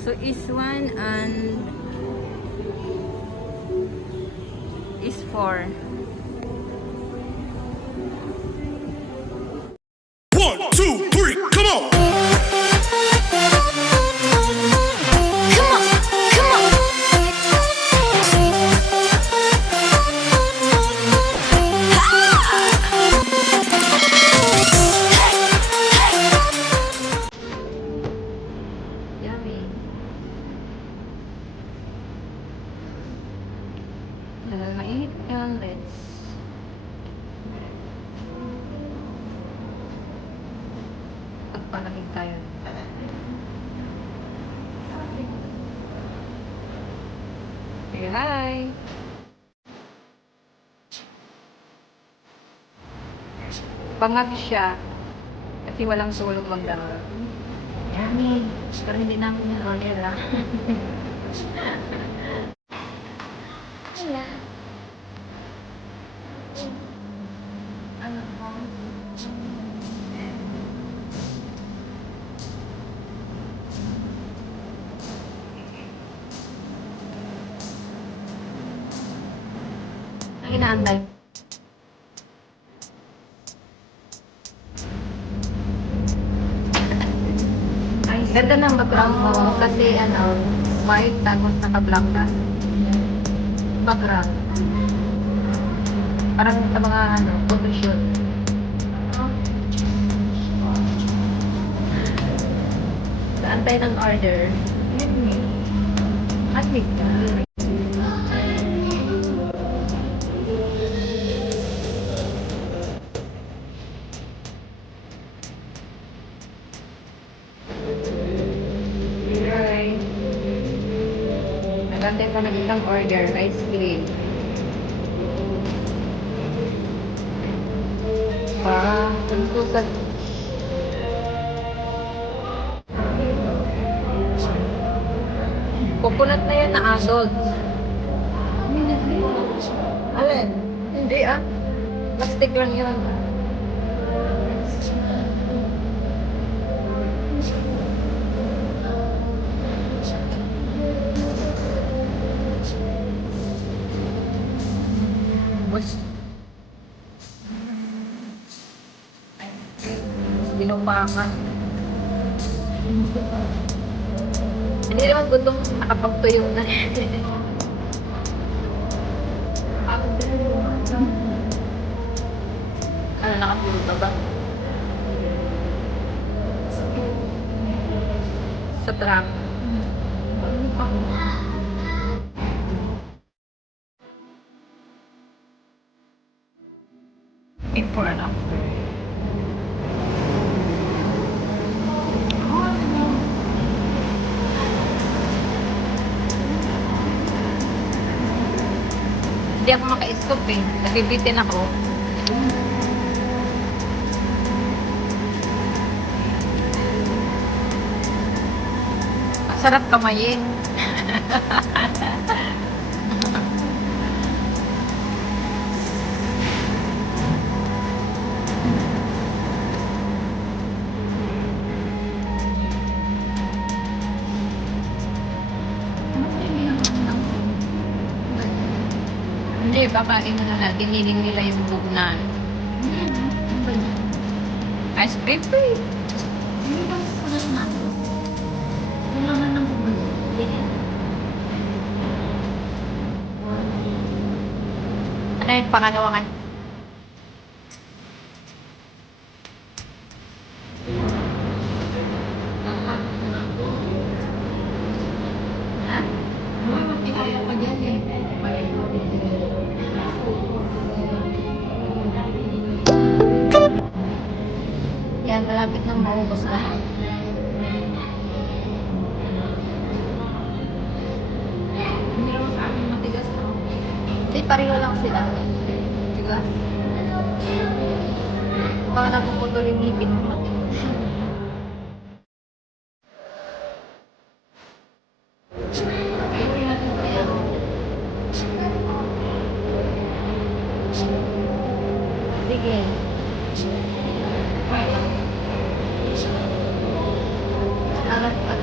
So is 1 and is 4. One, two, three, come on! Yummy. Mainit yan. Let's pagpalamig tayo. Say hi! Bangag siya kasi walang sulong magdamag. Yummy! Pero hindi namin yung order lang. Wala. Ano po? Ang inaantay. Ay, ganda ng background mo kasi ano, white tapos naka-black ka. Background. Parang sa mga ano, photoshoot. Antay ng order. Admit ka. Hi. Nagantay pa ng isang order, ice cream. Tuntukan. Coconut na yan na adult. Alin? Hindi ah. Plastic lang yun. What's binupakan? Hindi naman gustong nakapagtuyo na. Ano, nakapulot na ba? Sa truck. Before and after. Hindi ako maka-stop eh. Nabibitin ako. Sarap kamayin. Hindi, babae mo na natin. Hiniling nila yung bugnan. Ice cream free. Hindi ba ko na nato? Wala na nang bumalik. Ano yung pangalawangan? Ikaw pa dyan eh. Yan, malapit nang maubos na. Hindi naman sa akin matigas na. Hindi, pareho lang sila. Diba? Baka napuputol yung ngipin mo. Sige. Alat pa.